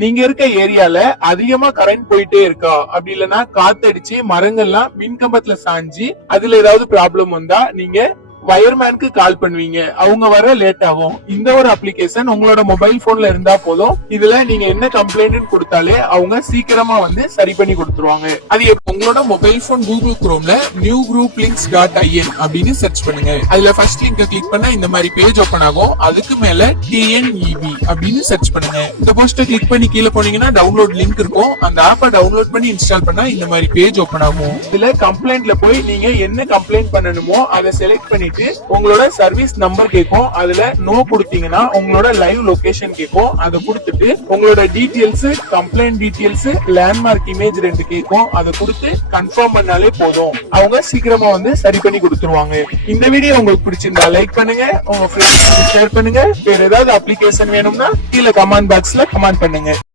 நீங்க இருக்க ஏரியால அதிகமா கரண்ட் போயிட்டே இருக்கா, அப்படி இல்லைன்னா காத்தடிச்சு மரங்கள்லாம் மின்கம்பத்துல சாஞ்சி அதுல ஏதாவது ப்ராப்ளம் வந்தா நீங்க வயர்மேனுக்கு கால் பண்ணுவீங்க, அவங்க வர லேட் ஆகும். இந்த ஒரு அப்ளிகேஷன் உங்களோட மொபைல் போன்ல இருந்தா போதும். இதுல நீங்க என்ன கம்ப்ளைண்ட் கொடுத்தாலே அவங்க சீக்கிரமா வந்து சரி பண்ணி கொடுத்துருவாங்க. அது உங்களோட மொபைல் போன் கூகுள் குரோம்ல newgrouplinks.in அப்படின்னு சர்ச் பண்ணுங்க. அதுல ஃபர்ஸ்ட் லிங்க் கிளிக் பண்ணா இந்த மாதிரி பேஜ் ஓபன் ஆகும். அதுக்கு மேல TNEB அப்படின்னு சர்ச் பண்ணுங்க. இந்த போஸ்ட கிளிக் பண்ணி கீழே போனீங்கன்னா டவுன்லோட் லிங்க் இருக்கும். அந்த ஆப்பை டவுன்லோட் பண்ணி இன்ஸ்டால் பண்ணா இந்த மாதிரி பேஜ் ஓபன் ஆகும். இதுல கம்ப்ளைண்ட்ல போய் நீங்க என்ன கம்ப்ளைண்ட் பண்ணணுமோ அதை செலக்ட் பண்ணிட்டு உங்களோட சர்வீஸ் நம்பர் கேட்கும். அதுல நோ கொடுத்தீங்கன்னா உங்களோட லைவ் லொகேஷன் கேட்கும். அதை கொடுத்துட்டு உங்களோட details, complaint details, landmark image 2 கேட்கும். அதை கொடுத்து கன்ஃபார்ம் பண்ணாலே போதும். அவங்க சீக்கிரமா வந்து சரி பண்ணி கொடுத்துருவாங்க. இந்த வீடியோ உங்களுக்கு பிடிச்சிருந்தா லைக் பண்ணுங்க, உங்க ஃப்ரெண்ட்ஸ் ஷேர் பண்ணுங்க. வேற ஏதாவது அப்ளிகேஷன் வேணும்னா கீழே கமெண்ட் பாக்ஸ்ல கமெண்ட் பண்ணுங்க.